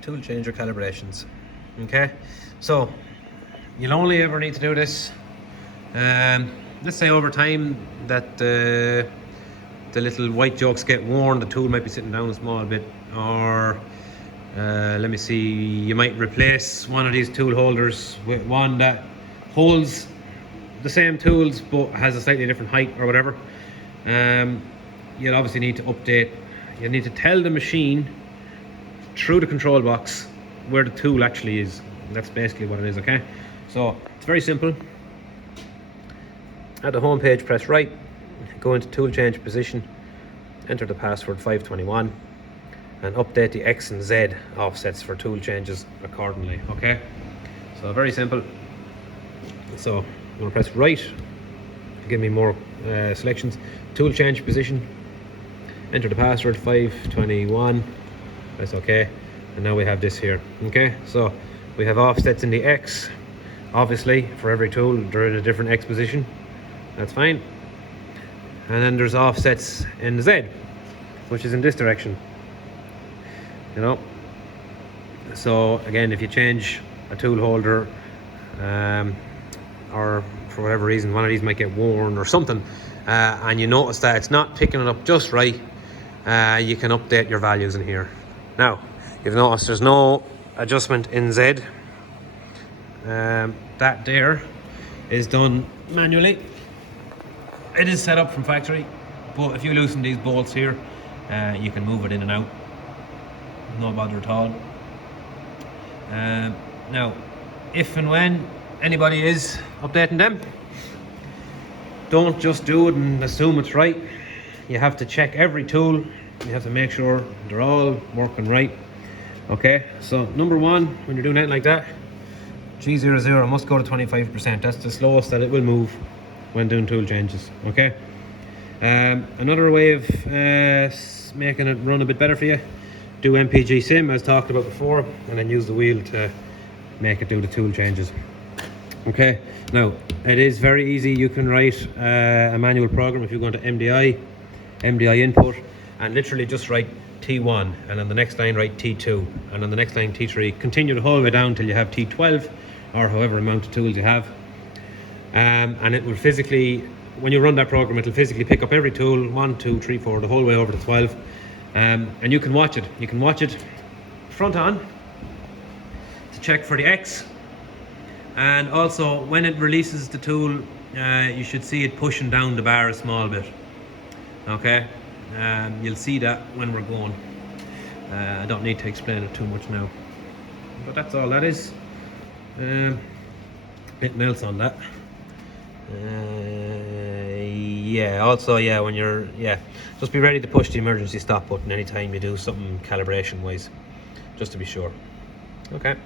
Toolchanger Calibrations. Okay, so you'll only ever need to do this. Let's say over time that the little white jokes get worn, the tool might be sitting down a small bit, or let me see, you might replace one of these tool holders with one that holds the same tools but has a slightly different height or whatever. You'll obviously need to update. You need to tell the machine through the control box where the tool actually is. That's basically what it is. Okay, so it's very simple. At the home page, press right, go into tool change position, enter the password 521, and update the X and Z offsets for tool changes accordingly. Okay, so very simple. So I'm going to press right to give me more selections. Tool change position, enter the password 521, that's okay, and now we have this here. Okay, so we have offsets in the X. Obviously for every tool they're in a different X position, that's fine. And then there's offsets in the Z, which is in this direction, you know. So again, if you change a tool holder, or for whatever reason one of these might get worn or something, and you notice that it's not picking it up just right, you can update your values in here. Now you've noticed there's no adjustment in Z. That there is done manually. It is set up from factory, but if you loosen these bolts here, you can move it in and out, no bother at all. Now if and when anybody is updating them, don't just do it and assume it's right. You have to check every tool. You have to make sure they're all working right. Okay, so number one, when you're doing anything like that, G00 must go to 25%. That's the slowest that it will move when doing tool changes. Okay, another way of making it run a bit better for you, do MPG sim as talked about before, and then use the wheel to make it do the tool changes. Okay, now it is very easy. You can write a manual program if you go into MDI input, and literally just write T1, and on the next line write T2, and on the next line T3. Continue the whole way down till you have T12, or however amount of tools you have. And it will physically, when you run that program, it will physically pick up every tool, 1, 2, 3, 4, the whole way over to 12. And you can watch it. You can watch it front on to check for the X. And also when it releases the tool, you should see it pushing down the bar a small bit. Okay, you'll see that when we're going. I don't need to explain it too much now, but that's all that is. Anything else on that? Yeah, also, yeah, when you're, just be ready to push the emergency stop button anytime you do something calibration wise, just to be sure. Okay.